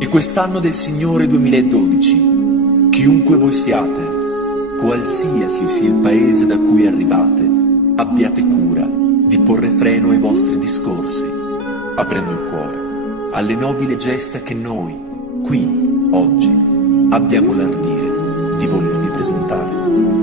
E quest'anno del Signore 2012, chiunque voi siate, qualsiasi sia il paese da cui arrivate, abbiate cura di porre freno ai vostri discorsi, aprendo il cuore alle nobili gesta che noi, qui, oggi, abbiamo l'ardire di volervi presentare.